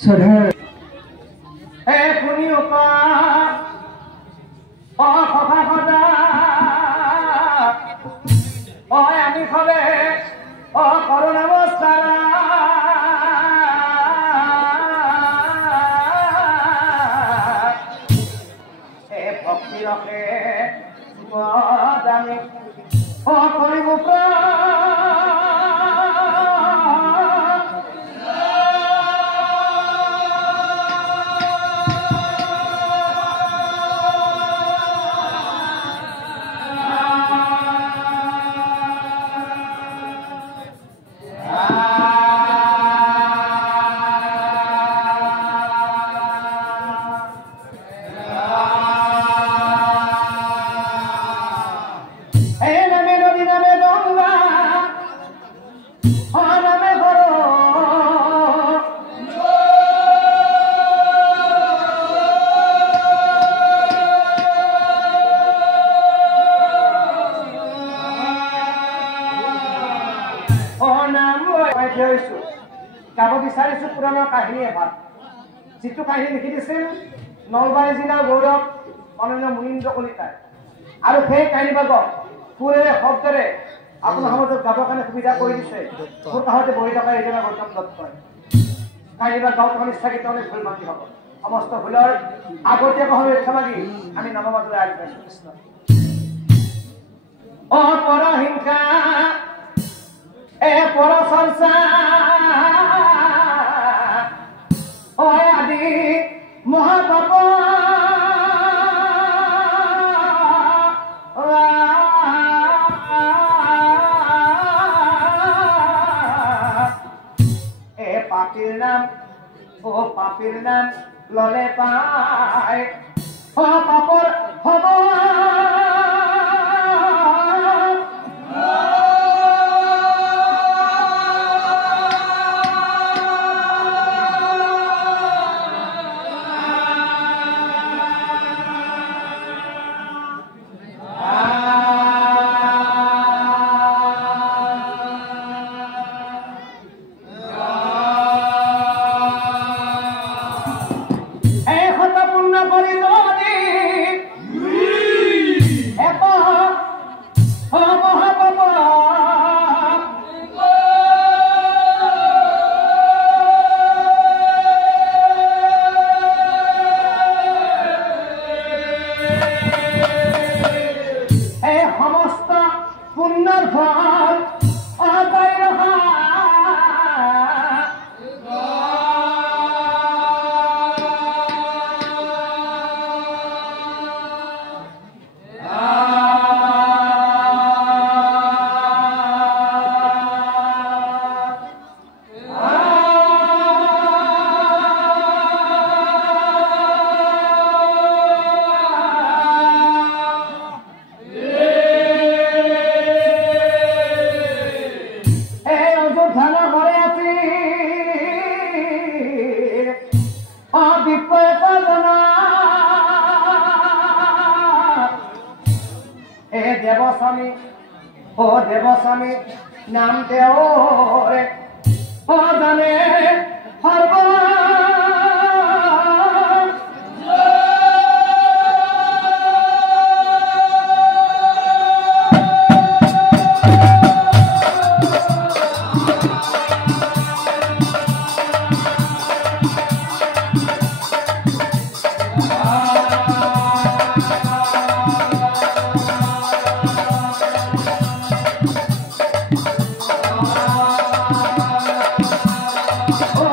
সদাৰ শুনি উকা সভা সদা আমি সবে কৰো নমস্কাৰ ভক্তি ৰখে আমি কৰিব গাব বিচাৰিছো পুৰাণৰ কাহিনী এভাগ যিটো কাহিনী লিখি দিছিল নলবাৰী জিলাৰ গৌৰৱ অনন্য মুনীন্দ্ৰ কলিতাই আৰু সেই কাহিনীভাগক সুৰেৰে শব্দৰে আপোনাৰ সমাজত গাবৰ কাৰণে সুবিধা কৰি দিছে মোৰ কাষতে বহি থকা এজনা গৌতম দত্তই কাহিনীভাগ গাঁৱত নিষ্ঠাকিত অনেক ভুল মাতি হ'ব সমস্ত ভুলৰ আগতীয়াকৈ ৰক্ষা মাগি আমি নৱমাতলৈ আগবাঢ়িছো কৃষ্ণ পৰহিংসা পৰচৰ্চা আদি মহাপাপ পাপীৰ নাম ললে পায় পাপৰ হব দেৱস্বামী নাম তেওঁৰে জানে সৰ্ব Oh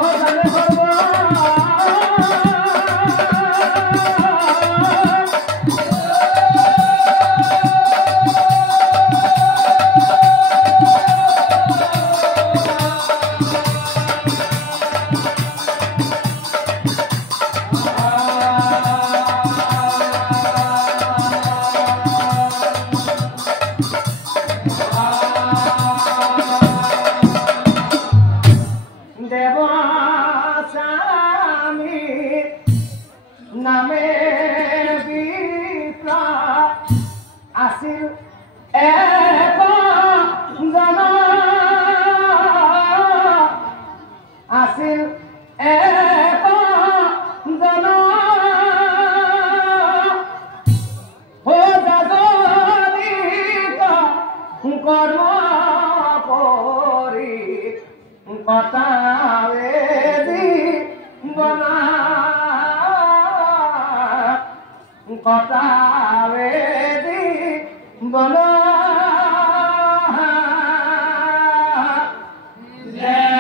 কটাবে জীবনা কটাবে জীবনা Yeah.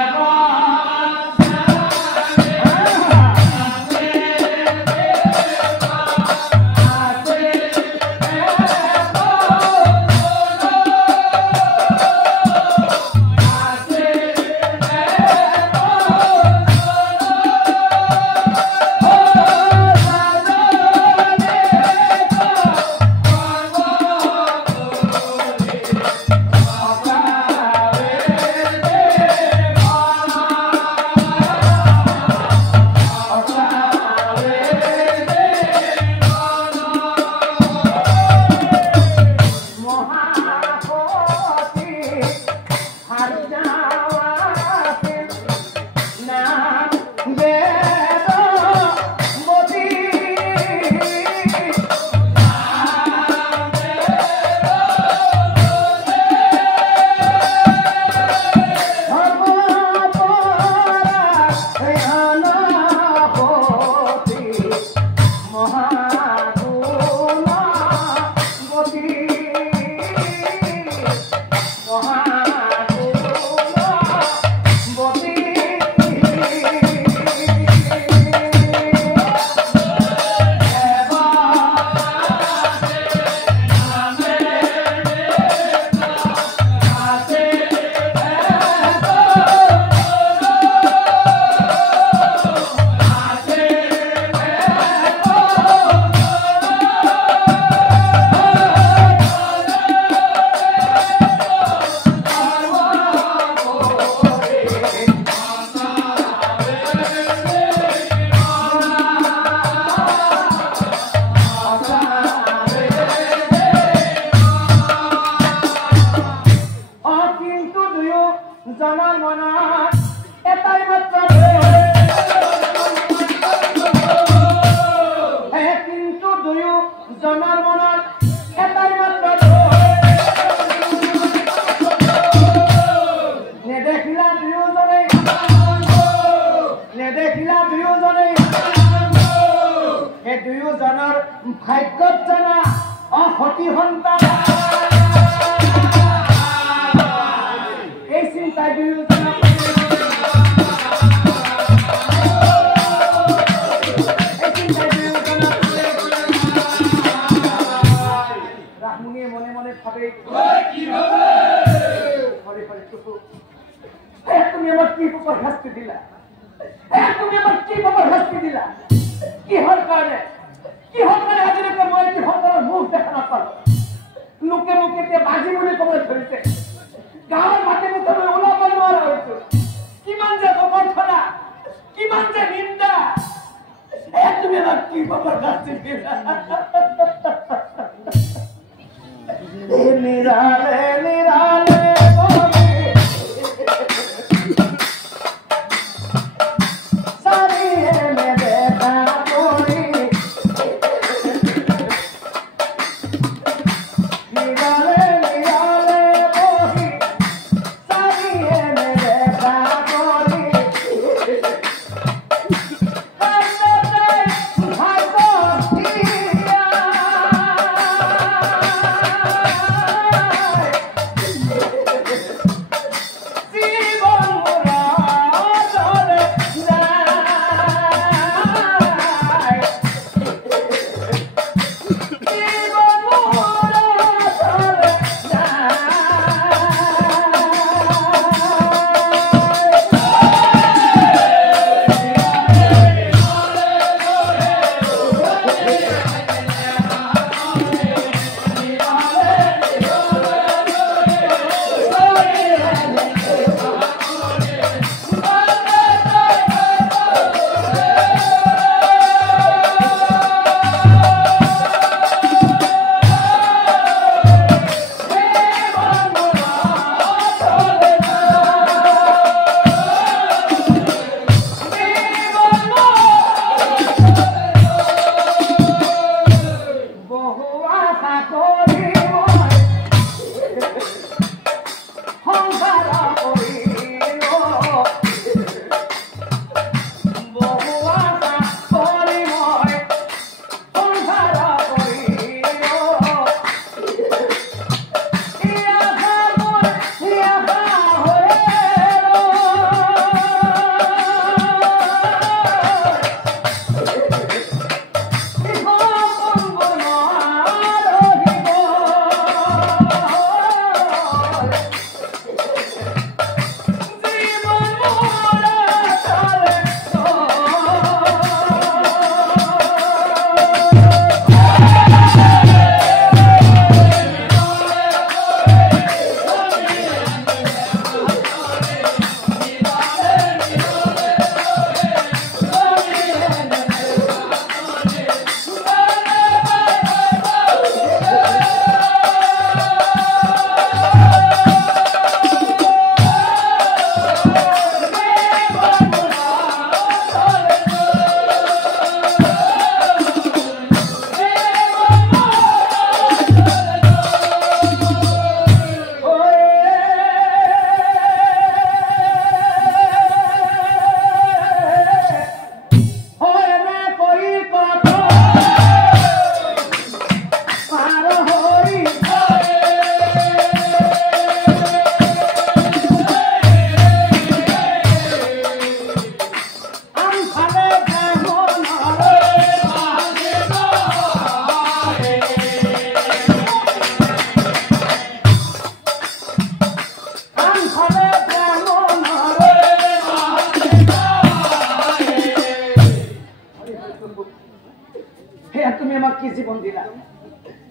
জীবন দিলা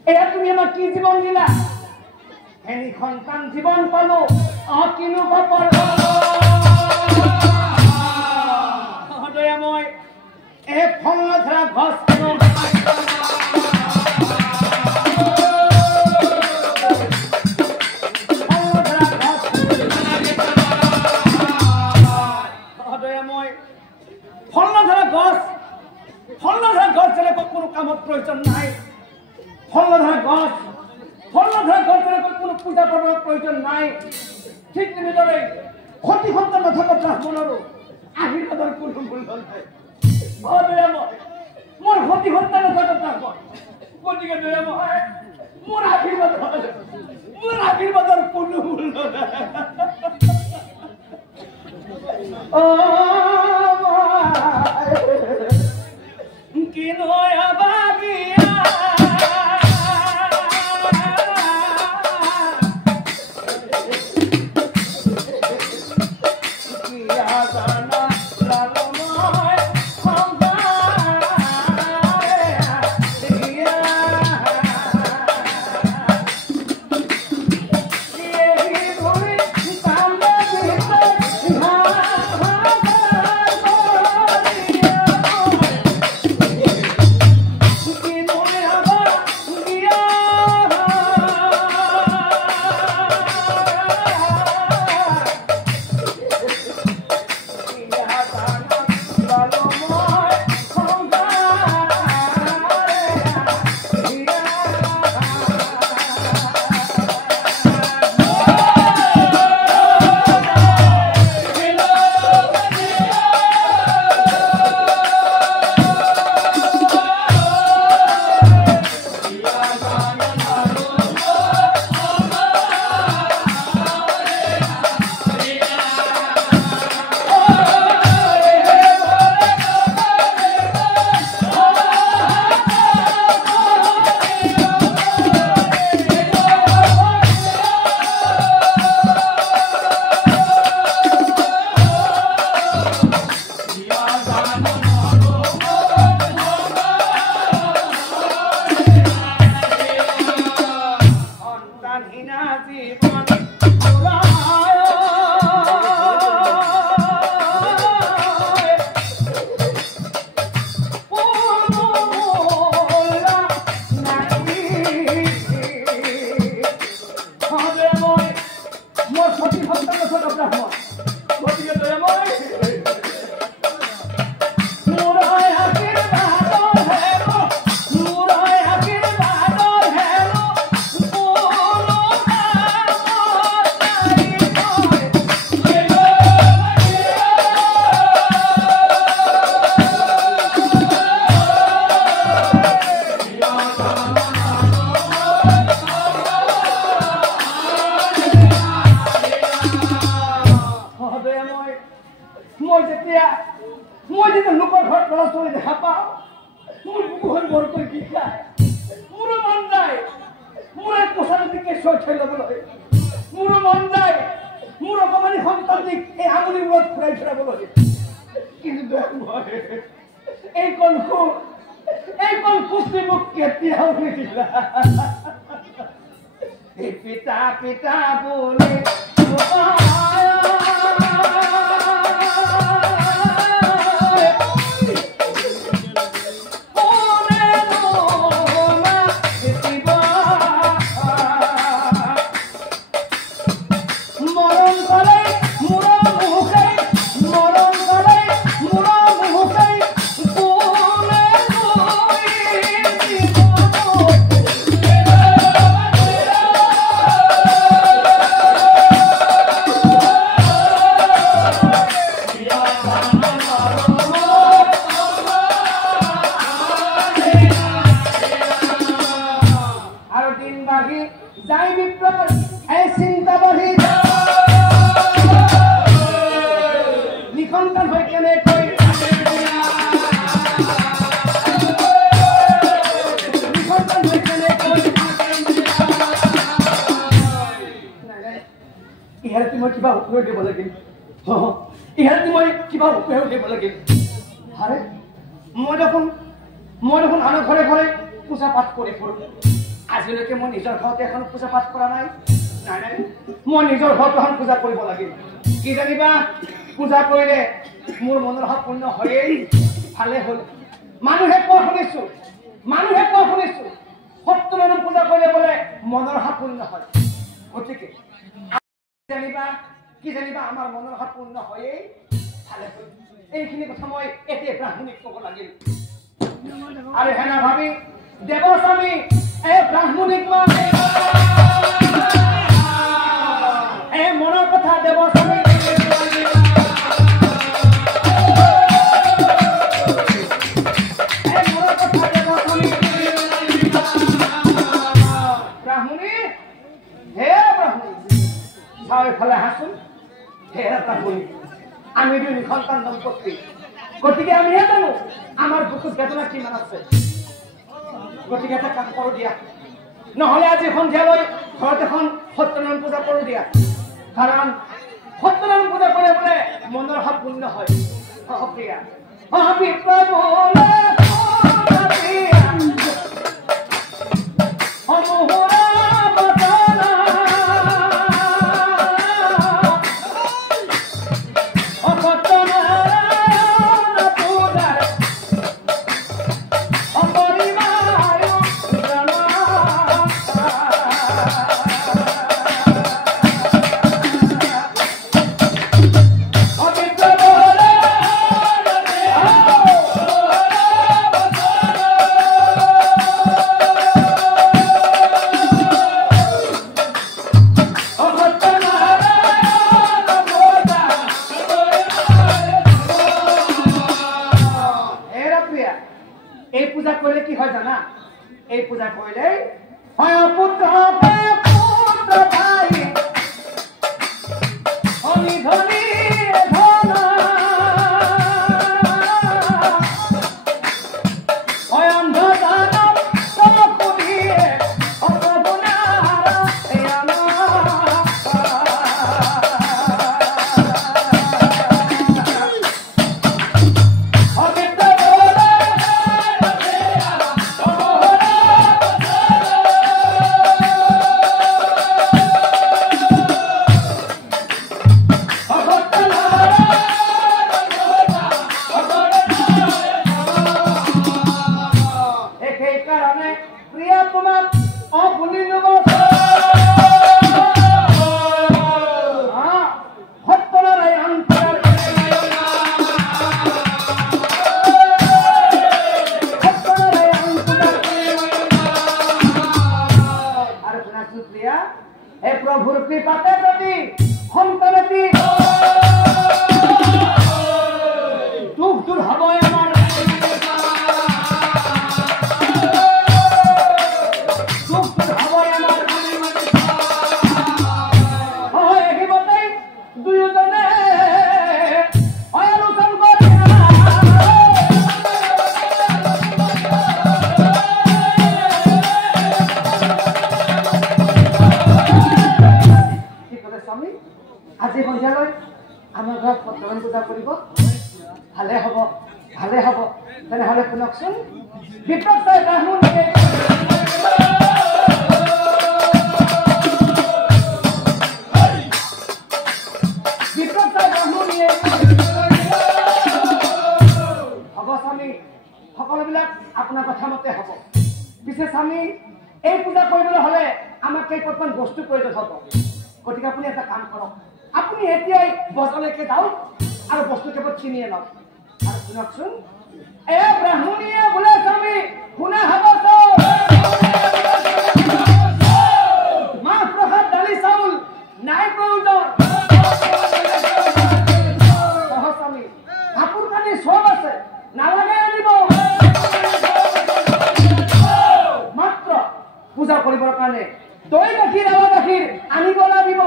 এয়া তুমি আমাক কি জীবন দিলা হেনি সন্তান জীবন পালো কিনো বাপৰ মই এই ফল নধৰা গছ কোনো কামত প্ৰয়োজন নাই ফল নধৰা গছ কোনো পূজা পাৰ্বণৰ প্ৰয়োজন নাই ঠিক তেনেদৰে সতী সন্তান নথকা ব্ৰাহ্মণৰো আশীৰ্বাদৰ কোনো মূল্য নাই মোৰ সতী সন্তান নথকা ব্ৰাহ্মণ গতিকে দয়াময় মোৰ আশীৰ্বাদৰ কোনো মূল্য নাই কি নয়া বাগিয়া পিতা পিতা বলে মই দেখোন আনৰ ঘৰে ঘৰে পূজা পাঠ কৰি ফুৰো আজিলৈকে মই নিজৰ ঘৰতে এখন পূজা পাঠ কৰা নাই নাই নাই মই নিজৰ ঘৰত এখন পূজা কৰিব লাগিব কি জানিবা পূজা কৰিলে মোৰ মনৰ ভাৱ পূৰ্ণ হয়েই ভালে হ'ল মানুহে কোৱা শুনিছো সত্যনাৰায়ণ পূজা কৰিলে বোলে মনৰ ভাৱ পূৰ্ণ হয় গতিকে কি জানিবা আমাৰ মনৰ ভাৱ পূৰ্ণ হয়েই ভালে হ'ল এইখিনি কথা মই এতিয়া ব্ৰাহ্মণীক ক'ব লাগিল আৰু হেনা ভাবি দেৱস্বামী এই ব্ৰাহ্মণীক এই মনৰ কথা দেৱস্বামী ব্ৰাহ্মণী হে ব্ৰাহ্মণী চাৰিওফালে হাচোন হে ব্ৰাহ্মণী আমি দুই সন্তান দম্পতি গতিকে আমি জানো আমাৰ বুকুত বেদনা কিমান আছে গতিকে এটা কাম কৰো দিয়া নহলে আজি সন্ধিয়ালৈ ঘৰত এখন সত্যনাৰায়ণ পূজা কৰো দিয়া কাৰণ সত্যনাৰায়ণ পূজা কৰিলে বোলে মনৰ ভাৱ পূৰ্ণ হয় প্ৰিয়া এই পূজা কৰিলে কি হয় জানা এই পূজা কৰিলে হয় পুত্ৰ প্ৰভুৰ কৃপাতে যদি সন্তানটি দুঃখ দূৰ হবে আমাৰ দুঃখ দূৰ হবে আমাৰ এগিবতেই দুয়োজনে আলোচন কৰে আজি সন্ধিয়ালৈ আমাৰ ঘৰত সত্যনাৰায়ণ পূজা কৰিব ভালে হ'ব তেনেহ'লে শুনকচোন বিপ্লৱ চাই ব্ৰাহ্মণীয়ে হ'ব স্বামী সকলোবিলাক আপোনাৰ কথা মতে হ'ব পিছে স্বামী এই পূজা কৰিবলৈ হ'লে আমাক কেইপদমান বস্তু প্ৰয়োজন হ'ব গতিকে আপুনি এটা কাম কৰক আপুনি এতিয়াই বজাৰলৈকে যাওক আৰু বস্তু কেৱল কিনিয়ে লওক আৰু শুনকচোন এ ব্ৰাহ্মণীয়ে বোলে স্বামী শুনা হ'ব মাছ প্ৰসাদ দালি চাউল নাই প্ৰয়োজন স্বামী কাপোৰ কানি চব আছে নালাগে আনিব মাত্ৰ পূজা কৰিবৰ কাৰণে দৈ গাখীৰ এৱা গাখীৰ আনিব লাগিব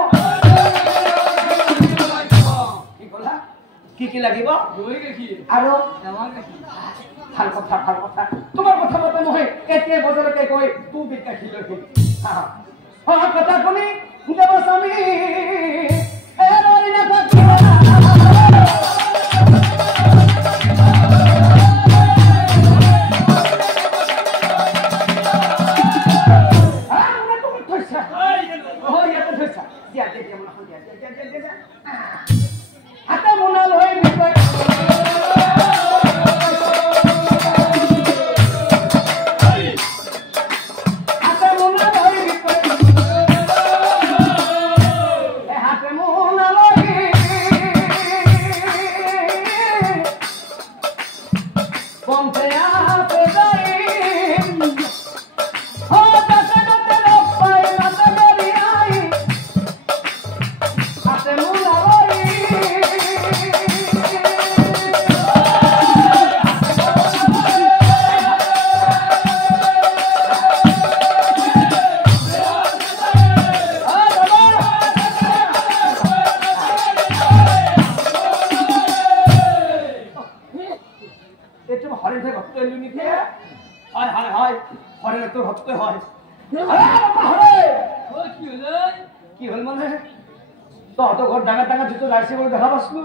কি কি লাগিব দৈ গাখীৰ আৰু এৱা গাখীৰ ভাল কথা তোমাৰ কথা মতে মই এতিয়া বজাৰলৈকে গৈ তোৰ বিট গাখীৰ লৈ কথা শুনি দেৱ স্বামী সত্যি হয় কি হল মানে তহঁতৰ ঘৰত ডাঙৰ ডাঙৰ যিটো জাৰ্চি কৰি দেখা পাইছিলো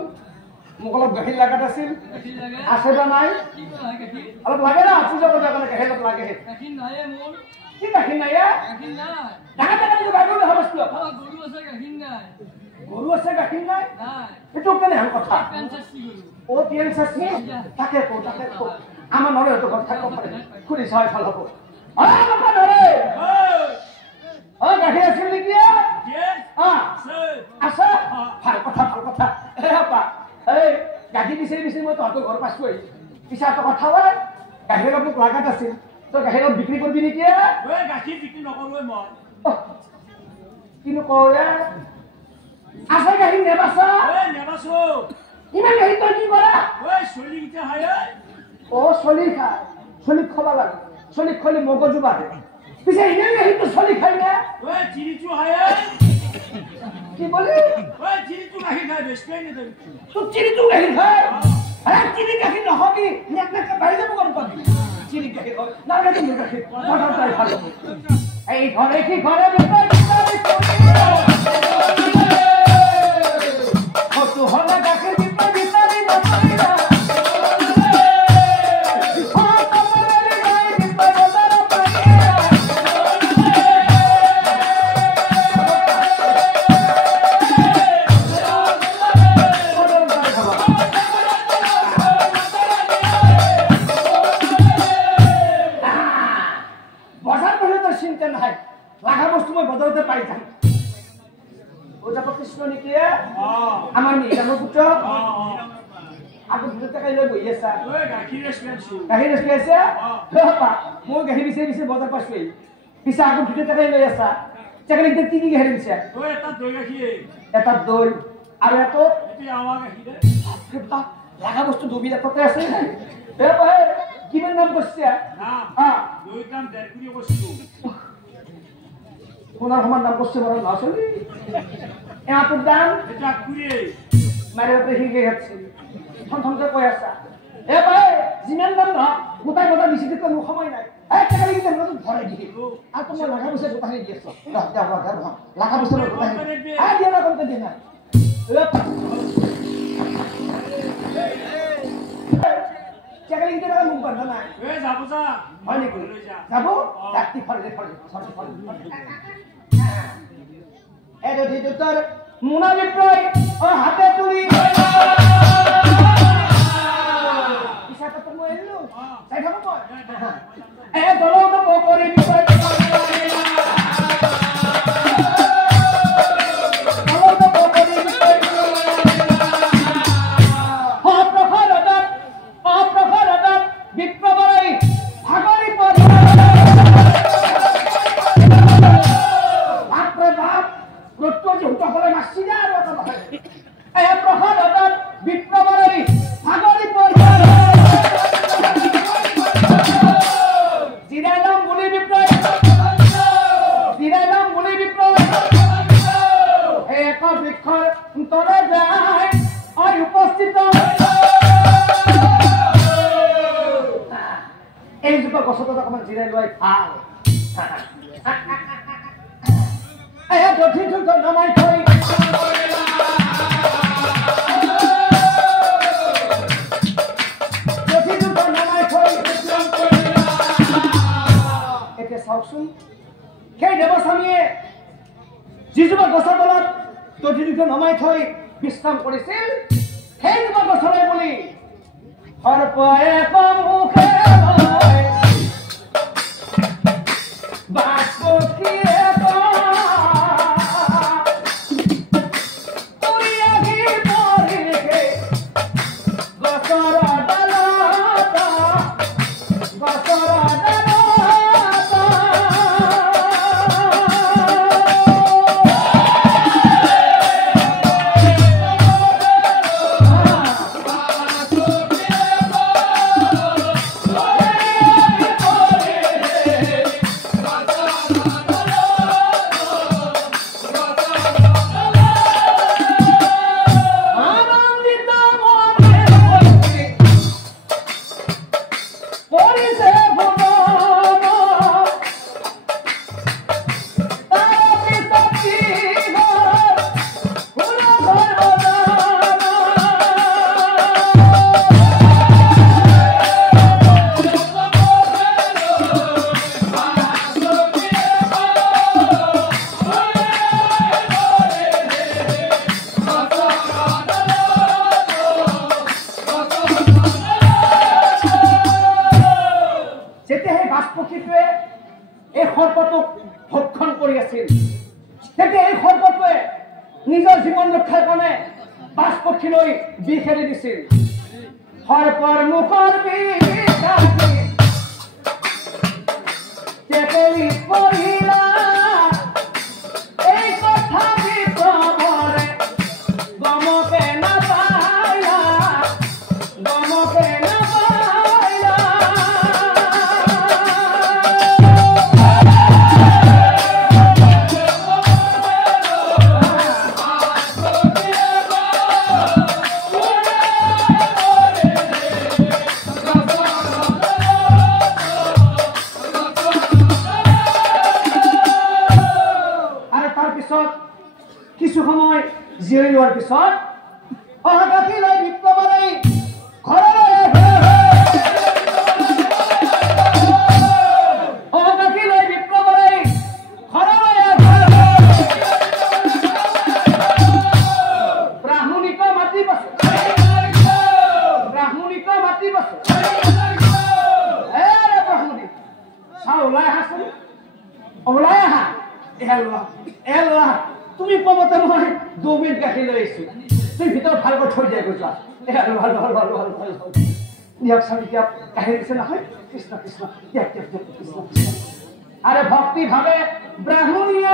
মোক অলপ গাখীৰ লাগাত আছিল আছে বা নাই অলপ লাগে না পূজা কৰিব কাৰণে গাখীৰ অলপ লাগে কি গাখীৰ নাই ডাঙৰ ডাঙৰ যিটো গাখীৰ দেখা পাইছিলো গৰু আছে গাখীৰ নাই এইটো কেনেহেন কথা অ পিএন চাচি তাকে কো আমাৰ নৰে হয়তো ঘৰত থাকিব পাৰে খুলি চাই ভাল হ'ব গাখীৰ আছিল নেকি আছে ভাল কথা এই গাখীৰ বিচাৰি মই তহঁতৰ ঘৰ পাইছো পিছা তো কথা হয় গাখীৰ অলপ মোক লাগাত আছিল তই গাখীৰ অলপ বিক্ৰী কৰিবি নেকি গাখীৰ বিক্ৰী নকৰোঁ মই কিনো কওঁ আছে গাখীৰ নেবাচা নেবাচো ইমান গাখীৰ তই কি কৰা চলি খাই চলি খাই চলিক খাব লাগে চলিক খালে মগজু বাঢ়ে পিছে ইমান গাখীৰটো চলি খাই নে চিৰিটো কি বলি চিৰিটো গাখীৰ খাই বেছি তোৰ চিৰিটো গাখীৰ খাই চিৰি গাখীৰ নহবি বাঢ়ি যাব গম পাবি চিৰি গাখীৰ হয় নালাগে মোৰ গাখীৰ ভাল হ'ব এই ঘৰে কি ঘৰে হলে গাখীৰ বিচাৰি নপৰিলা আমাৰ মেয়ে আমাৰ পুত্ৰ আগত দুটা কাইলে বহি আছে গাখীৰ ৰেষ্টুৰেণ্ট গাখীৰ আছে মই গাখীৰ বিচাৰি বজাৰ পাইছো পিছে আগত দুটা কাইলে লৈ আছা চাকৰি কি কি গাখীৰ দিছে এটা দৈ গাখীৰ এটা দৈ আৰু এটা আৱা গাখীৰ লাগা বস্তু দুবি তাতে আছে কিমান দাম কৈছে দৈ দাম 1.5 কোটি কৈছো সোণাৰ সমান দাম কৈছে বাৰু ল'ৰা ছোৱালী এমাটোৰ দাম এটা কুড়ি মাৰে বাপৰে শিকে যাচ্ছে থনথনকে কৈ আছা ভাই যিমান দাম নহয় গোটাই গোটাই দিছি দিতে মোৰ সময় নাই টাকা লাগি দেন ভৰাই দিবি আৰু তোমাৰ লাগা পইচা গোটাই দি আছো লাগা পইচা গোটাই দিয়া না কোনতে দিনা টাকা লাগি দেন মোক বান্ধা নাই যাব যা হয় নেকি যাব রাত্রি ফলে এই যদি তোর মুনা বিপ্লয় ও হাতে তুলি পিছাটা তো মই এলো তাই খাবো মই দল তো বকরি বিপ্লয় যিজোপা গছৰ তলত তথিটো নমাই থৈ বিশ্ৰাম কৰিছিল সেইজোপা গছৰে বুলি সৰ্পয়ে মুখে ভক্ষণ কৰি আছিল তেতিয়া এই সৰ্পটোৱে নিজৰ জীৱন ৰক্ষাৰ কাৰণে বাছ পক্ষীলৈ বিষ এৰি দিছিল সৰ্পৰ মুখৰ বিষ তেতেলী পৰিলা এই কথা বিপ্ৰভৰে গমকে নাপাইলা গমকে নাপাইলা কিছু সময় জিৰণি লোৱাৰ পিছত অহাগাখীলৈ বিপ্লৱলৈ ঘৰলৈ অহাগাখীলৈ বিপ্লৱলৈ ঘৰলৈ ব্ৰাহ্মণিক মাতি পাছে ব্ৰাহ্মণিক মাতি পাছে ব্ৰাহ্মণী চাওঁ ওলাই আহাচোন ওলাই আহা এলোৱা তুমি কমতে মই 2 মিনিট গাখীৰ লৈ আহিছো তুমি ভিতৰত ভালকৈ থৈ দিয়া গৈছা দিয়ক স্বামী দিয়ক গাখীৰ দিছে নহয় কৃষ্ণ কৃষ্ণ দিয়ক দিয়ক দিয়ক কৃষ্ণ কৃষ্ণ আৰে ভক্তি ভাৱে ব্ৰাহ্মণীয়ে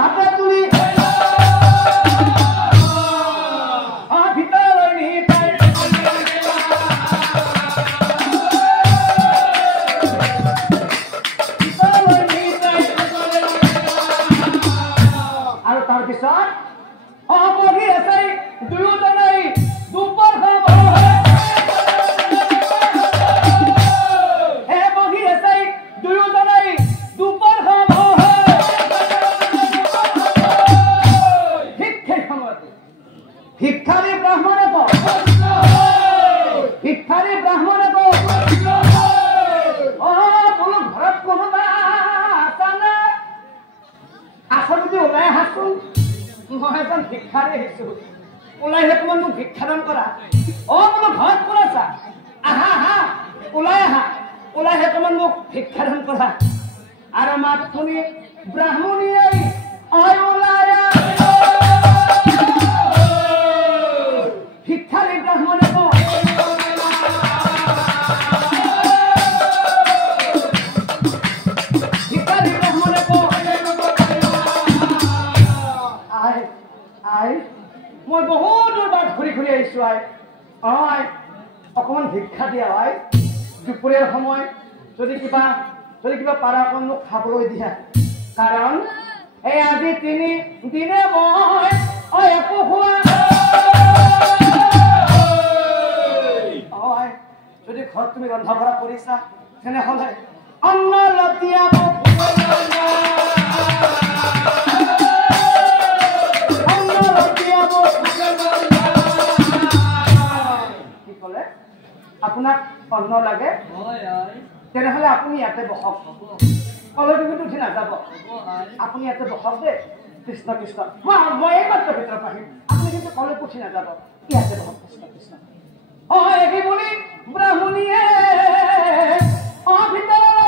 হাতে তুলি ভিতৰলৈ নি তাৰপিছত বহি আছে দুয়োজনেই দুপৰ বহি আছে দুয়োজনেই দুপৰ শিক্ষাৰ সময়তে ভিক্ষাৰী ব্ৰাহ্মণে ভিক্ষাৰী ব্ৰাহ্মণে বোলো ঘৰত কোনোবা আছানে আছো যদি ওলাই আহাচোন মই এজন ভিক্ষাৰী আহিছো ওলাই অকণমান মোক ভিক্ষাদান কৰা বোলো ঘৰত কোন আছা আহা আহা ওলাই আহা ওলাই অকণমান মোক ভিক্ষাদান কৰা আৰু মাত শুনি ব্ৰাহ্মণীয়ে ওলাই ভিক্ষাৰী ব্ৰাহ্মণে মই বহুত দূৰ বাট ঘূৰি ঘূৰি আহিছো অকণমান ভিক্ষা দিয়া দুপৰীয়াৰ সময় যদি কিবা পাৰা অকণ মোক খাবলৈ দিয়া কাৰণ এই আজি 3 দিনে মই একো খোৱা যদি ঘৰত তুমি ৰন্ধা বঢ়া কৰিছা তেনেহ'লে অন্ন লতিয়াব আপোনাক অন্ন লাগে তেনেহ'লে আপুনি ইয়াতে বহক কলৈ কিন্তু উঠি নাযাব আপুনি ইয়াতে বহক দেই কৃষ্ণ কৃষ্ণ মই এই মাত্ৰ ভিতৰত আহিম আপুনি কিন্তু কলৈ উঠি নাযাব ইয়াতে বহক কৃষ্ণ কৃষ্ণ এই বুলি ব্ৰাহ্মণীয়ে ভিতৰলৈ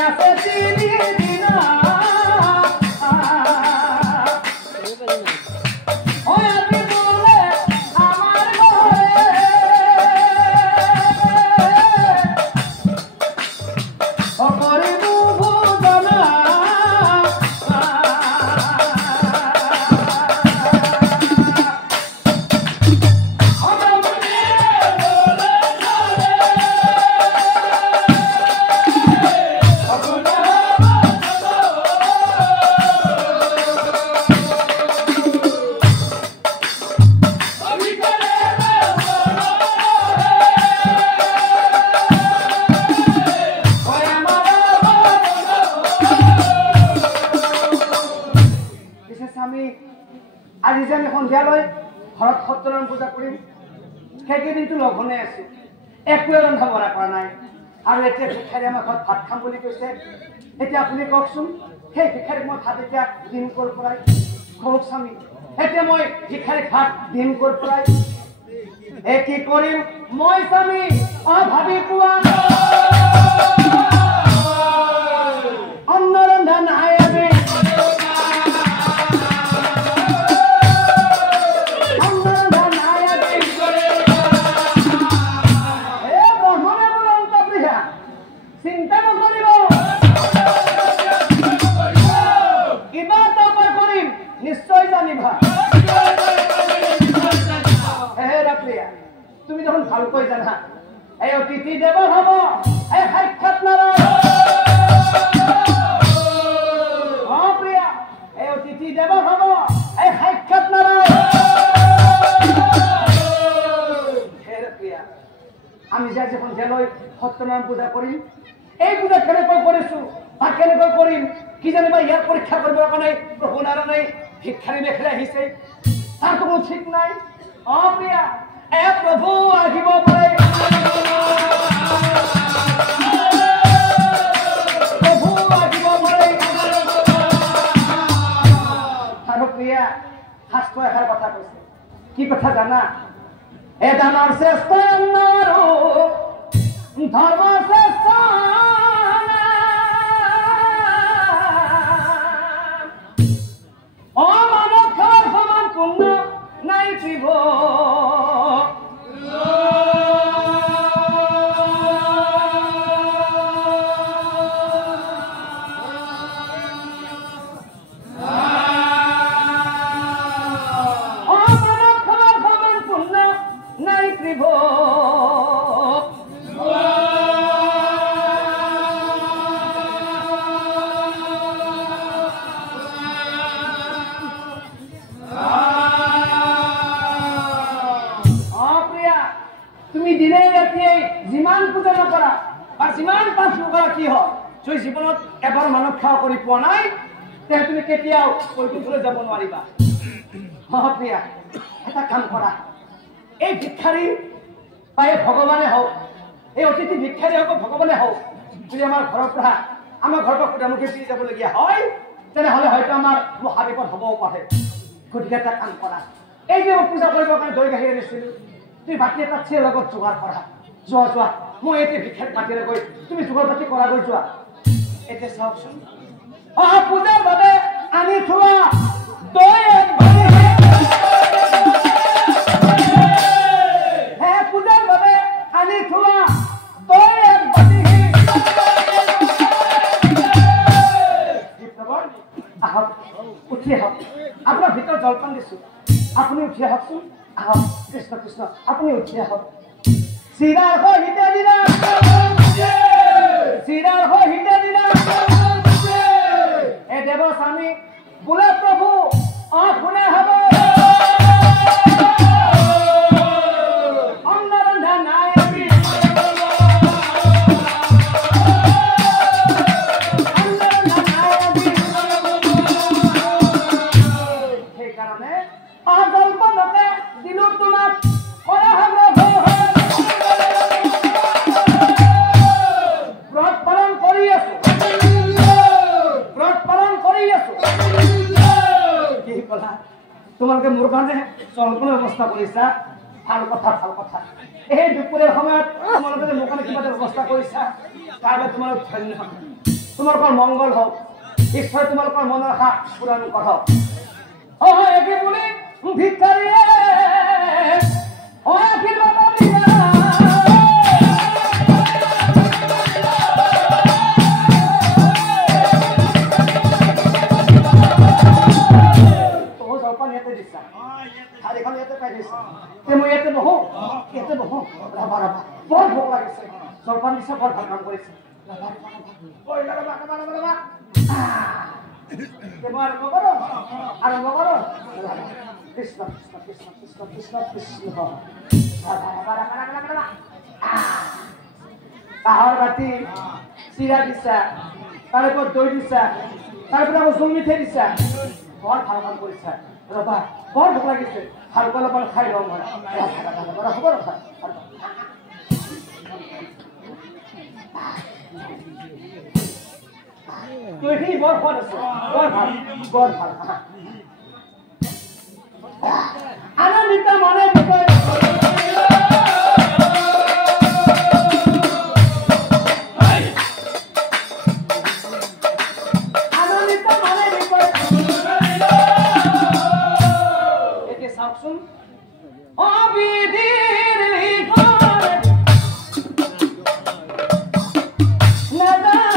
আছে তিনিদিনা আজি যে আমি সন্ধিয়ালৈ ঘৰত সত্যনাৰায়ণ পূজা কৰিম সেইকেইদিনটো লঘোণে আছো একোৱে ৰন্ধা বঢ়া কৰা নাই আৰু এতিয়া ভিক্ষাৰী আমাৰ ঘৰত ভাত খাম বুলি কৈছে এতিয়া আপুনি কওকচোন সেই ভিক্ষাৰীক মই ভাত এতিয়া দিম ক'ৰ পৰাই কওক স্বামী এতিয়া মই ভিক্ষাৰীক ভাত দিম ক'ৰ পৰাই কি কৰিম মই স্বামী ভাবি পোৱা অন্ন ৰন্ধা নাই আজি চিন্তা নকৰিব কিবা এটা মই কৰিম নিশ্চয় জানিবা হে ৰাপ্ৰিয়া তুমি দেখোন ভালকৈ জানা এই অতিথি দেৱ হব এই সাক্ষাৎ নাৰায়ণ প্ৰিয়া এই অতিথি দেৱ হব এই সাক্ষাৎ নাৰায়ণ হে ৰাপ্ৰিয়া আমি যে আজি সন্ধিয়ালৈ সত্যনাৰায়ণ পূজা কৰিম এই পূজা কেনেকৈ কৰিছো বা কেনেকৈ কৰিম কি জানিবা ইয়াৰ পৰীক্ষা কৰিবৰ কাৰণে প্ৰভু নাৰায়ণে ভিক্ষাৰী দেখিলে আহিছে তাৰ কোনো ঠিক নাই প্ৰিয়া প্ৰভু আহিব পাৰে প্ৰভু আহিব পাৰে আৰু প্ৰিয়া শাস্ত্ৰ এষাৰ কথা কৈছে কি কথা জানা দানৰ শ্ৰেষ্ঠ ধৰ্ম শ্ৰেষ্ঠ মানৱ সেৱাৰ সমান পুণ্য নাই ত্ৰিভ যিমান পূজা নকৰা বা যিমান পাঠ নকৰা কি হয় যদি জীৱনত এবাৰ মানৱ সেৱা কৰি পোৱা নাই তেন্তে তুমি কেতিয়াও বৈকুণ্ঠলৈ যাব নোৱাৰিবা প্ৰিয়া এটা কাম কৰা এই ভিক্ষাৰী বা এই ভগৱানে হওক এই অতিথি ভিক্ষাৰী হওক ভগৱানে হওক যদি আমাৰ ঘৰৰ পৰা সুধামুখী ফিৰি যাবলগীয়া হয় তেনেহ'লে হয়তো আমাৰ মহাবিপদ হ'বও পাৰে গতিকে এটা কাম কৰা এই যে মই পূজা কৰিবৰ কাৰণে দৈ গাখীৰ আনিছিলো তুমি বাকী এটা চিৰ লগত যোগাৰ কৰা যোৱা মই এতিয়া ভিক্ষাৰী মাতিৰে গৈ তুমি যোগাৰ পাতি কৰা গৈ যোৱা এতিয়া চাওকচোন পূজাৰ বাবে আনি থোৱা দৈ পূজাৰ বাবে আনি থোৱা দৈ আহক উঠি আহক আপোনাৰ ভিতৰত জলপান দিছো আপুনি উঠি আহকচোন আহক কৃষ্ণ কৃষ্ণ আপুনি উঠি আহক চিৰাৰ হৈ হিতে দিনা এ দেৱ স্বামী বোলে প্ৰভু শুনে হব অন্ন ৰন্ধা নাই সেইকাৰণে জলপানতে দিলো তোমাক তোমালোকে মোৰ কাৰণে জলপানৰ ব্যৱস্থা কৰিছা ভাল কথা এই দুপৰীয়াৰ সময়ত তোমালোকে মোৰ কাৰণে কিবা এটা ব্যৱস্থা কৰিছা তাৰ বাবে তোমালোক ধন্যবাদ তোমালোকৰ মংগল হওক ঈশ্বৰে তোমালোকৰ মনৰ আশা পূৰণ কৰক একে বুলি ভিক্ষাৰীয়ে আশীৰ্বাদ দিয়া জলপান ইয়াতে দিছা থালিখন ইয়াতে পাই দিছা মই ইয়াতে বহো ৰবা বৰ ভোক লাগিছে জলপান দিছা বৰ ভাল কাম কৰিছে আৰম্ভ কৰো কৃষ্ণ কৃষ্ণ কৃষ্ণ কৃষ্ণ কৃষ্ণ কৃষ্ণ কাঁহৰ বাতি চিৰা দিছা তাৰ ওপৰত দৈ দিছা তাৰপৰা আকৌ জুল মিঠাই দিছা বৰ ভাল কাম কৰিছা ৰবা বৰ ভোক লাগিছে ভালকৈ অলপমান খাই লওঁ মই হ'ব ৰখা দৈখিনি বৰ সোৱাদ আছে বৰ ভাল আনন্দিত মনে বিষয় আনন্দিত মনে বিষয় এতিয়া চাওকচোন অবিধিৰ বিষয় নাযায়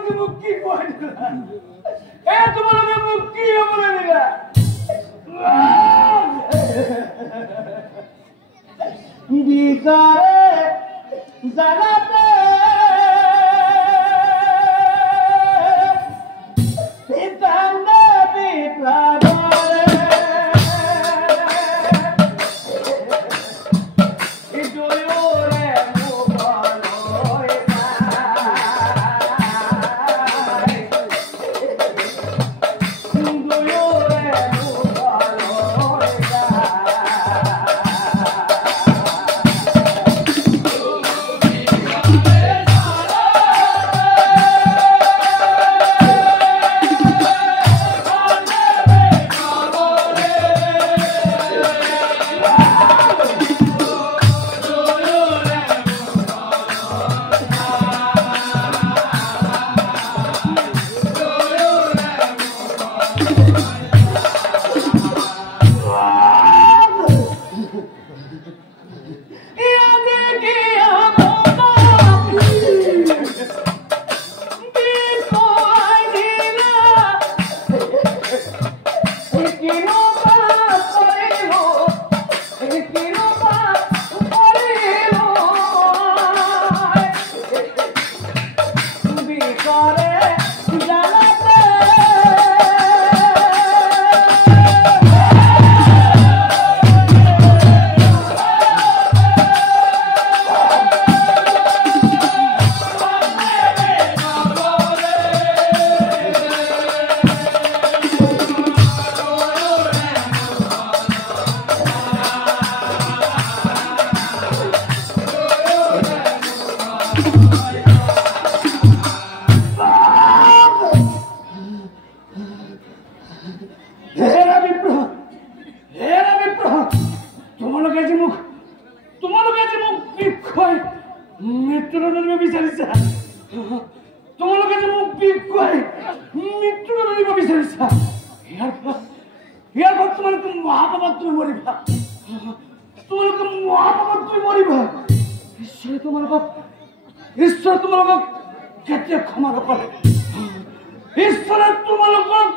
তোমালোকে মোক কি কয় দিলা তোমালোকে মোক কি হবলৈ দিলা বিচাৰে জানাতে পিতানে বিপ্লৱৰে দুয়োৰে মুখলৈ ঈশ্বৰ তোমালোকক কেতিয়া ক্ষমা নকৰে ঈশ্বৰে তোমালোকক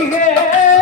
Yeah.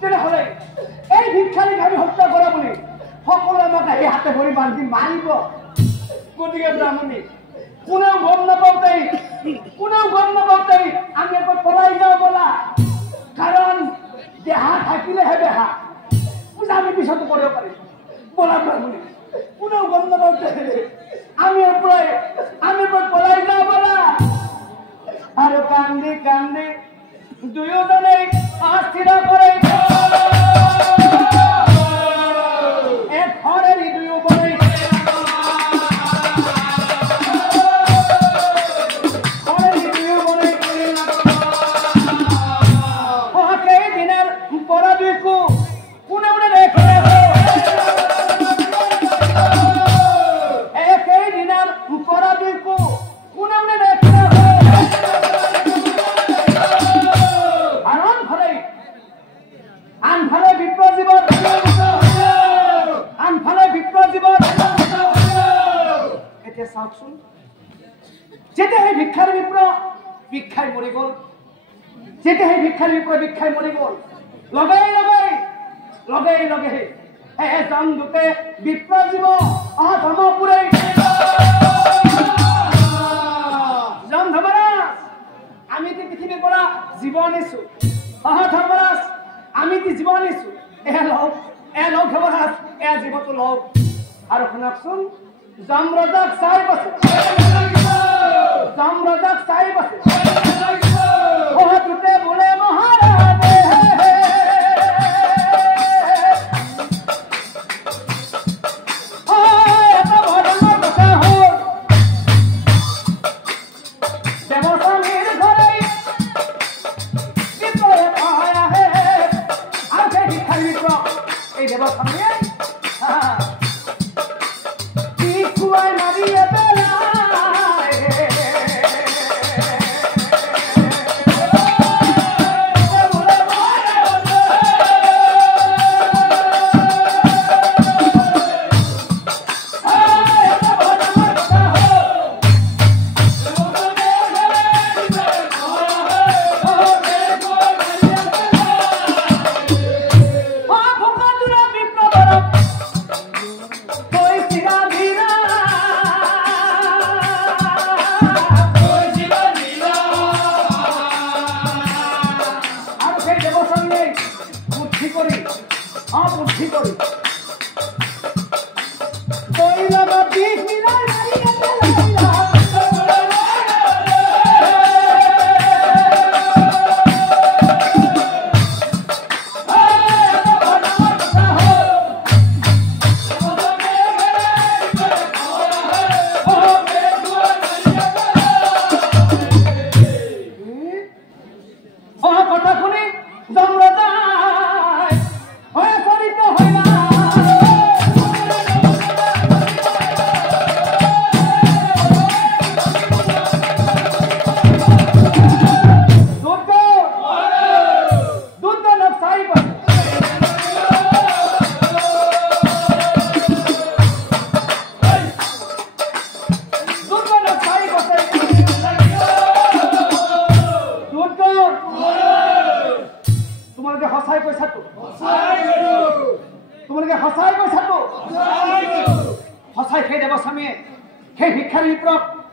তেনেহ'লে এই ভিক্ষাৰীক আমি হত্যা কৰা বুলি সকলোৱে আমাক আহি হাতে ভৰি বান্ধি মাৰিব। গতিকে ব্ৰাহ্মণী কোনেও গম নাপাওঁতেই আমি এবাৰ পলাই যাওঁ ব'লা। কাৰণ দেহা থাকিলেহে বেহা পূজা আমি পিছতো কৰিব পাৰিম। ব'লা ব্ৰাহ্মণী কোনেও গম নাপাওঁতে আমি এবাৰ পলাই যাওঁ ব'লা। আৰু কান্দি কান্দি দুয়োজনেই স্থিৰ কৰে যেতিয়া সেই ভিক্ষাৰী ভিক্ষাই মৰি গ'ল। যেতিয়া সেই ভিক্ষাৰী ভিক্ষাই মৰি গ'ল লগে লগে এজন লোকে বিপ্ৰজীৱ ধৰ্মপুৰে ধৰ্মৰাজ আমি পৃথিৱীৰ পৰা জীৱ আনিছো। ধৰ্মৰাজ আমি জীৱ আনিছো। লওক ধৰ্মৰাজ জীৱটো লওক। আৰু শুনকচোন যমৰাজক চাই বছে দুটে বোলে মহাৰাজে এটা ভৰণৰ কথা হ'ল দেৱস্বামীৰ ঘৰে বিপদে পাই আহে। আৰু সেই ভিক্ষাৰী এই দেৱস্বামীয়ে খুৱাই মাৰিয়ে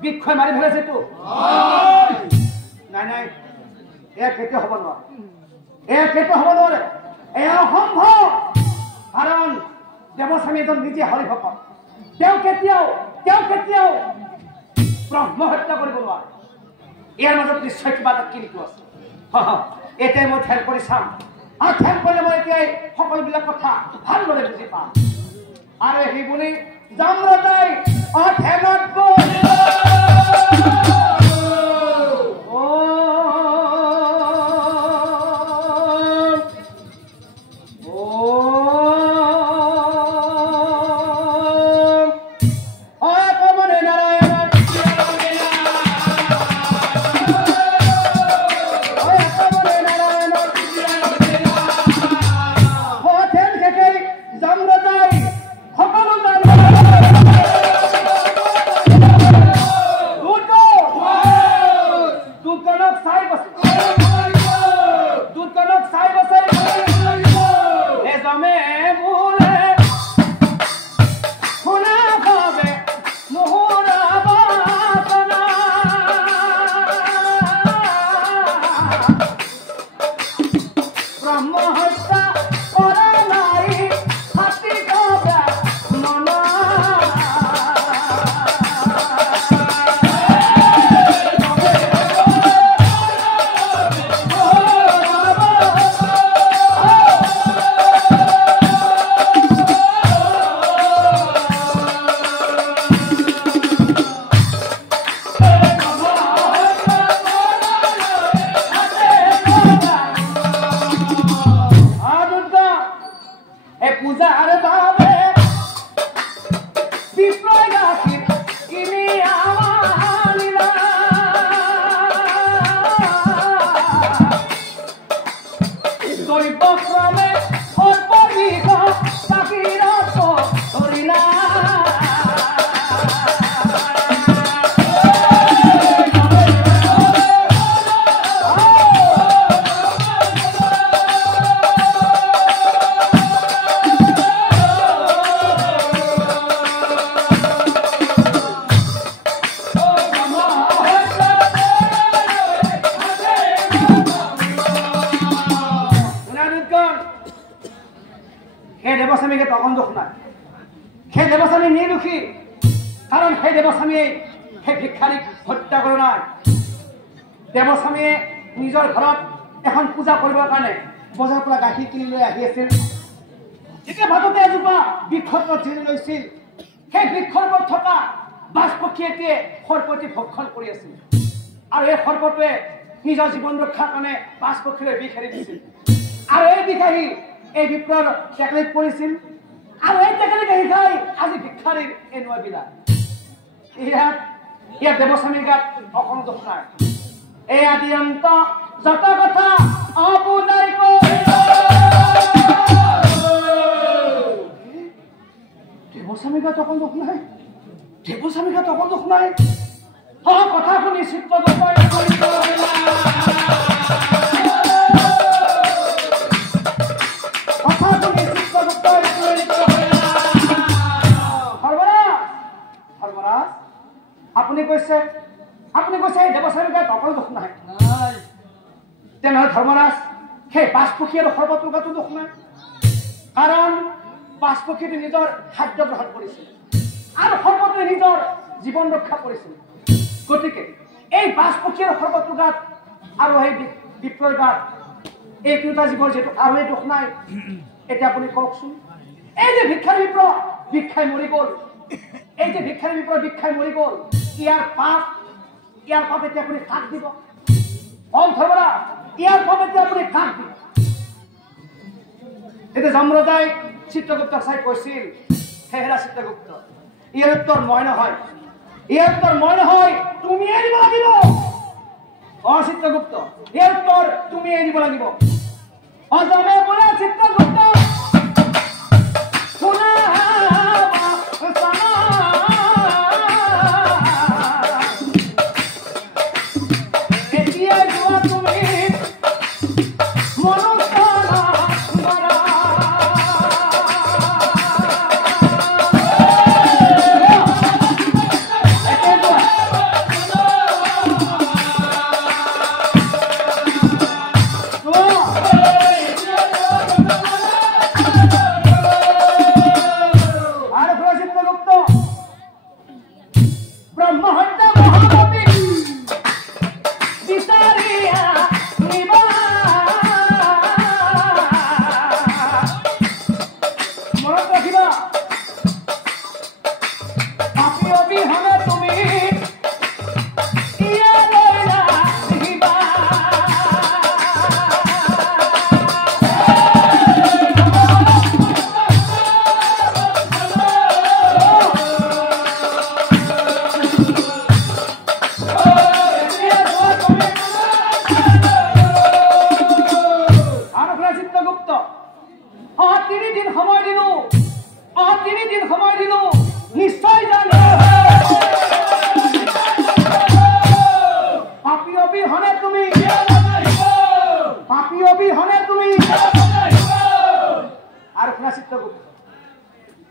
বিক্ষয় মাৰি ফেলাইছেতো। নাই এয়া কেতিয়া হ'ব নোৱাৰে। এয়া অসম্ভৱ। কাৰণ দেৱস্বামী এজন নিজে হৰিভকত। তেওঁ কেতিয়াও ব্ৰহ্ম হত্যা কৰিব নোৱাৰে। ইয়াৰ মাজত নিশ্চয় কিবা এটা কিনিটো আছে। এতিয়াই মই ধ্যান কৰি চাম। আৰু ধ্যান কৰিলে মই এতিয়াই সকলোবিলাক কথা ভালদৰে বুজি পাম। আৰু সেই বুলি যমৰাজাই ধ্যানত গৈ Good সেই দেৱস্বামীকে তখন দুখ নাই সেই দেৱস্বামী নিৰ্দোষী কাৰণ সেই দেৱস্বামীয়ে সেই ভিক্ষাৰীক হত্যা কৰা নাই দেৱস্বামীয়ে নিজৰ ঘৰত এখন পূজা কৰিবৰ কাৰণে বজাৰৰ পৰা গাখীৰ কিনি লৈ আহি আছিল যেতিয়া ভাততে এজোপা বৃক্ষত জিৰি লৈছিল সেই বৃক্ষৰ ওপৰত থকা বাজ পক্ষী এটিয়ে সৰ্পটি ভক্ষণ কৰি আছিল আৰু এই সৰ্পটোৱে নিজৰ জীৱন ৰক্ষাৰ কাৰণে বাজ পক্ষীলৈ বিষ এৰি দিছিল আৰু এই বিষ আহি এই বিপ্ৰৰ টেকেলিত পৰিছিল আৰু এই টেকেলি আহি খাই আজি ভিক্ষাৰীৰ এই নৈবিলাক ইয়াত দেৱস্বামীৰ গাত অকণো দোষ নাই এই আদি অন্ত যত কথা অবুজাই দেৱস্বামীৰ গাত অকণ দোষ নাই দেৱস্বামীৰ গাত অকণ দোষ নাই কথা শুনি চিত্ত গোপাই আপুনি কৈছে এই দেৱস্বামীৰ গাত অকল দোষ নাই তেনেহ'লে ধৰ্মৰাজ সেই বাজ পক্ষী আৰু সৰ্বটোৰ গাতো দোষ নাই কাৰণ বাজ পক্ষীটো নিজৰ খাদ্য গ্ৰহণ কৰিছিল আৰু সৰ্বটোৱে নিজৰ জীৱন ৰক্ষা কৰিছিল গতিকে এই বাজ পক্ষী আৰু সৰ্বটোৰ গাত আৰু সেই বিপ্ৰৰ গাত এই তিনিটা জীৱৰ যিহেতু আৰু এই দোষ নাই এতিয়া আপুনি কওকচোন এই যে ভিক্ষাৰী বিপ্ৰ ভিক্ষাই মৰি গ'ল এই যে ভিক্ষাৰী বিপ্ৰ ভিক্ষাই মৰি গ'ল ইয়াৰ পাপ এতিয়া আপুনি কাক দিব ধৰ্মৰাজ ইয়াৰ পাপ এতিয়া আপুনি কাক দিব এতিয়া যমৰাজাই চিত্ৰগুপ্তক চাই কৈছিল হেৰা চিত্ৰগুপ্ত ইয়াৰ উত্তৰ মই নহয় তুমিয়ে দিব লাগিব চিত্ৰগুপ্ত ইয়াৰ উত্তৰ তুমিয়ে দিব লাগিব অজমে বোলে চিত্ৰগুপ্ত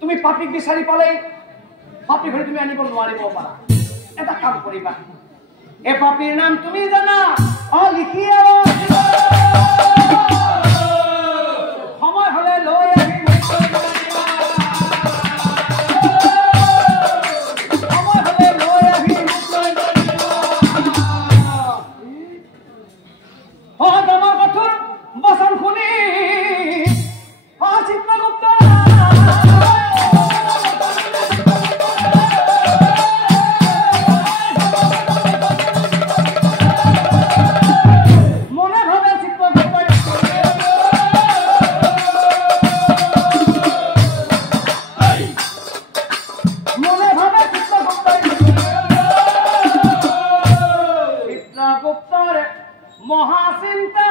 তুমি পাপীক বিচাৰি পালে পাপী ঘৰে তুমি আনিব নোৱাৰিব পাৰা এটা কাম কৰিবা এই পাপীৰ নাম তুমি জানা লিখি সময় হলে লৈ আহিম আমাৰ কঠোৰ বচন শুনি চিত্ৰগুপ্ত মহাচিন্তা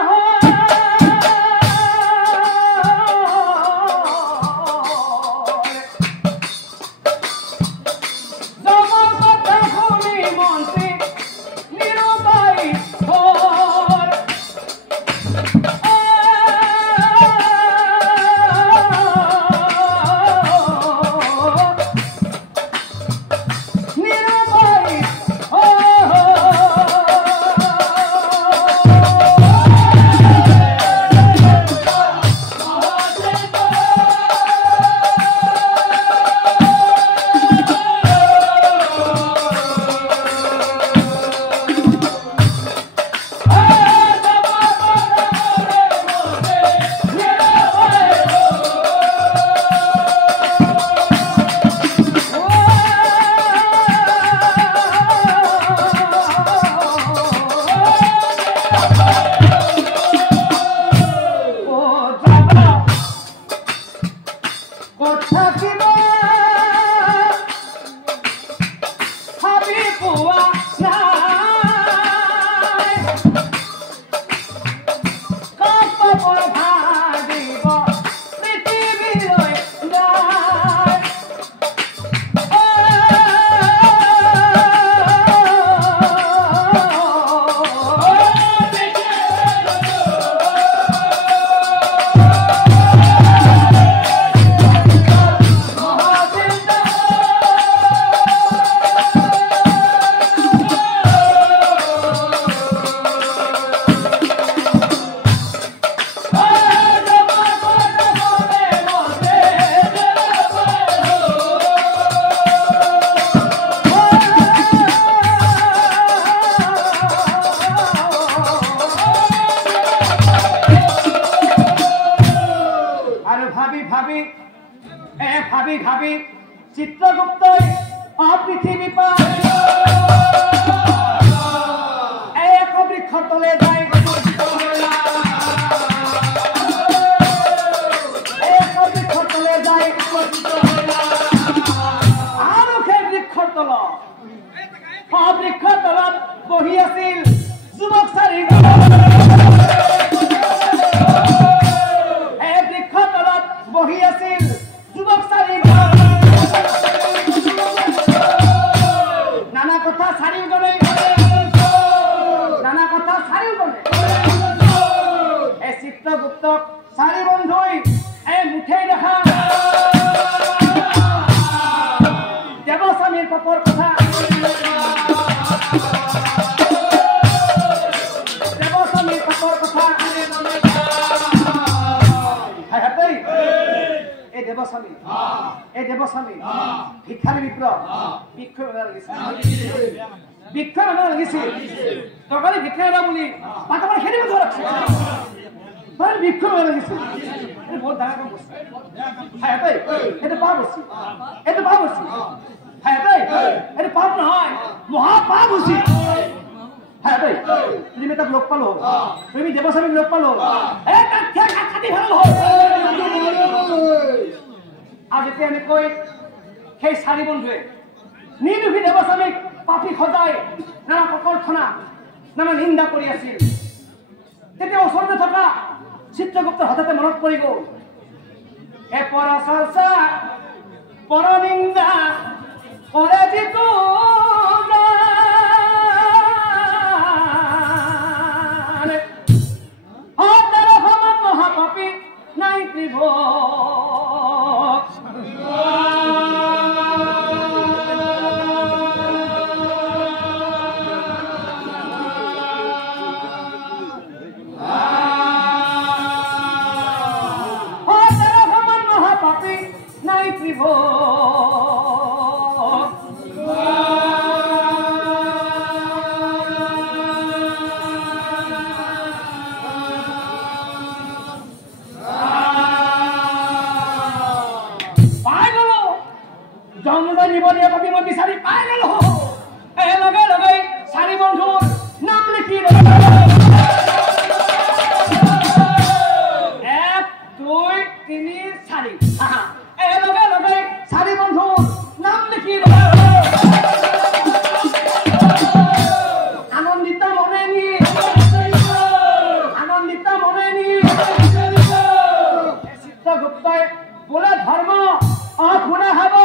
ভাবি ভাবি চিত্রগুপ্তই অপৃথিবী পায় এক বৃক্ষ তলে যায় এক বৃক্ষ তলে যায় আৰু সেই বৃক্ষৰ তলত বৃক্ষ তলত বহি আছিল যুৱক চাৰিজন বৃক্ষ তলত বহি আছিল যুৱক চাৰিজন নানা কথা চাৰিওজনে এই চিত্ৰগুপ্তক চাৰি বন্ধুই এই মুঠেই দেখা দেৱস্বামীৰ পাপৰ কথা দেৱস্বামী ভিক্ষাৰী বিপ্ৰ বৃক্ষ লাগিছিল তৰকাৰী ভিক্ষা এটা বুলি পাতকৰ খেলিব ধৰকছে বৃক্ষ লাগিছিল বহুত ডাঙৰ কাম কৰিছে এইটো পাপ হৈছে এইটো পাপ নহয় মহাপাপ হৈছে তুমি তাক লগ পালো তুমি দেৱস্বামীক লগ পালো আজ এতিয়া এনেকৈ সেই চাৰি বন্ধুৱে নিৰ্দোষী দেৱস্বামীক পাপী সজাই নানা ককৰ্থনা নানা নিন্দা কৰি আছিল তেতিয়া ওচৰতে থকা চিত্ৰগুপ্তৰ হঠাতে মনত পৰি গ'ল এ পৰা চৰ্চা পৰ নিন্দা কৰে যিটো মহাপাপী নাই বিচাৰি পাই গলো লগে লগে চাৰি বন্ধুৰ নাম লিখি 1 2 3 4 লগে লগে চাৰি বন্ধুৰ নাম লিখি আনন্দিত মনে নি চিত্ৰগুপ্তই বোলে ধৰ্ম অশুনা হব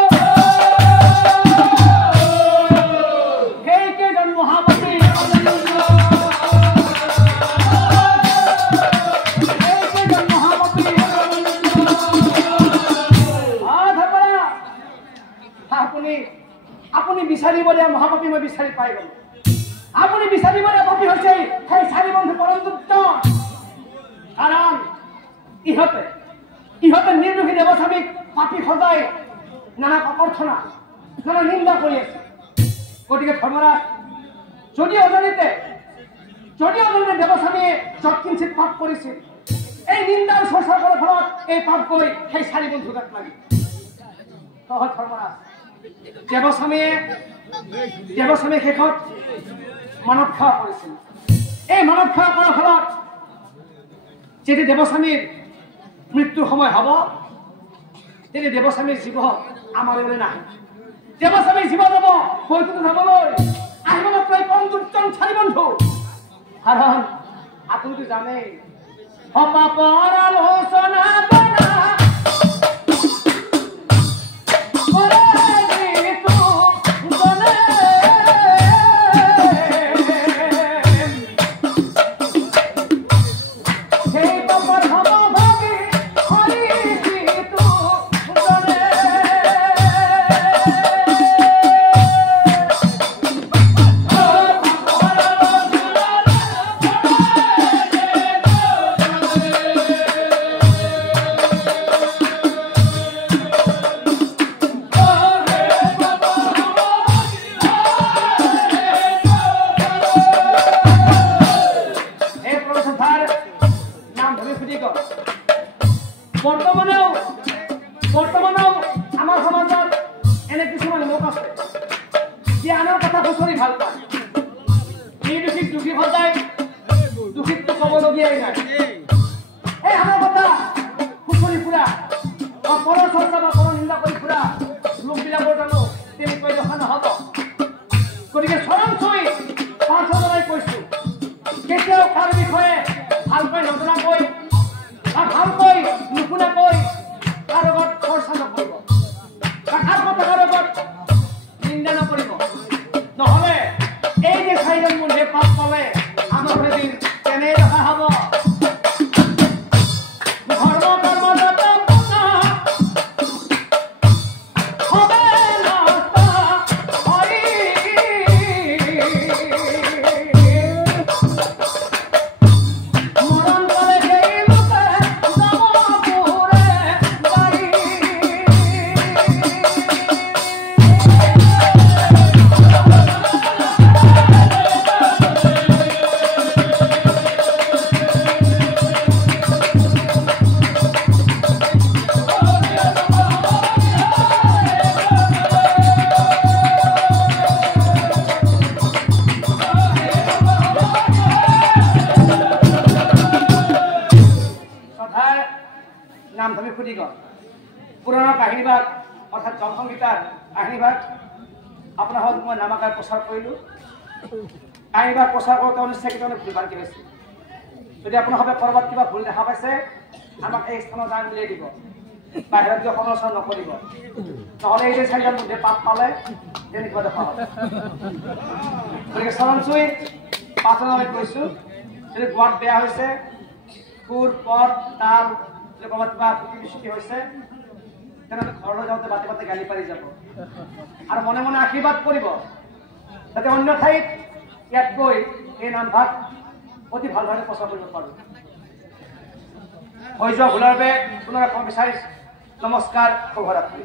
আপুনি বিচাৰিব দিয়া মহাপাপী মই বিচাৰি পাই গলো আপুনি বিচাৰিব দিয়া পাপী হৈছে সেই চাৰি বন্ধু পৰমযুক্ত কাৰণ ইহঁতে নিৰ্দোষী দেৱস্বামীক পাপী সজাই নানা ককৰ্থনা নানা নিন্দা কৰি আছে গতিকে ধৰ্মৰাজ যদি অজানিতে দেৱস্বামীয়ে যৎকিঞ্চিত পাপ কৰিছিল এই নিন্দাৰ চৰ্চা কৰাৰ ফলত এই পাপ গৈ সেই চাৰি বন্ধু গাত লাগি ধৰ্মৰাজ দেৱস্বামীয়ে শেষত মানৱ সেৱা কৰিছিল এই মানৱ সেৱা কৰাৰ ফলত যেতিয়া দেৱস্বামীৰ মৃত্যুৰ সময় হ'ব তেতিয়া দেৱস্বামীৰ জীৱ আমাৰ ইয়ালৈ নাহে দেৱস্বামীৰ জীৱ যাব বৈকুণ্ঠ ধামলৈ আহিব মাত্ৰ পৰমযুক্ত চাৰি বন্ধু কাৰণ আপুনিতো জানেই অপাপৰ আলোচনা দুখিতটো ক'বলগীয়াই নাই এই আমাৰ কথা খুচৰি ফুৰা পৰ চৰ্চা বা পৰ নিন্দা কৰি ফুৰা লোকবিলাকৰ জানো তেনেকৈ দেখা নহ'ব গতিকে চৰমচুই পাঁচজনাই কৈছো কেতিয়াও কাৰ বিষয়ে ভালকৈ নজনাকৈ বা ভালকৈ নুশুনাকৈ তাৰ লগত চৰ্চা নকৰিব বা কাৰ কথাৰ লগত নিন্দা নকৰিব নহ'লে এই যে চাৰিজন মূৰ্খে পাপ পালে আমাৰ এদিন কেনে দেখা হ'ব নাম ধৰি সুধি গ'ল পুৰণা কাহিনীভাগ অৰ্থাৎ জনসংগীতাৰ কাহিনীভাগ আপোনাৰ হল মই নামাকাৰ প্ৰচাৰ কৰিলোঁ কাহিনীভাগ প্ৰচাৰ কৰোঁতে নিশ্চয় ভুল ভ্ৰান্তি হৈছে যদি আপোনালোকে ক'ৰবাত কিবা ভুল দেখা পাইছে আমাক এই স্থানত যাম উলিয়াই দিব বাহিৰত গৈ সমালোচনা নকৰিব নহ'লে এই যে চাৰিজন মধ্যে পাপ পালে তেনেকুৱা দেখা হ'ব গতিকে চৰমচুই পাঁচজনলৈ কৈছোঁ যদি গোৱাত বেয়া হৈছে সুৰ পদ তাল ক'ৰবাত কিবা ত্ৰুটি বিচ্যুতি হৈছে তেনেহ'লে ঘৰলৈ যাওঁতে বাটে বাটে গালি পাৰি যাব আৰু মনে মনে আশীৰ্বাদ কৰিব যাতে অন্য ঠাইত ইয়াত গৈ এই নামভাগ অতি ভালদৰে প্ৰচাৰ কৰিব পাৰোঁ হৈ যোৱা ভুলৰ বাবে পুনৰাই বিচাৰিছোঁ নমস্কাৰ শুভৰাত্ৰি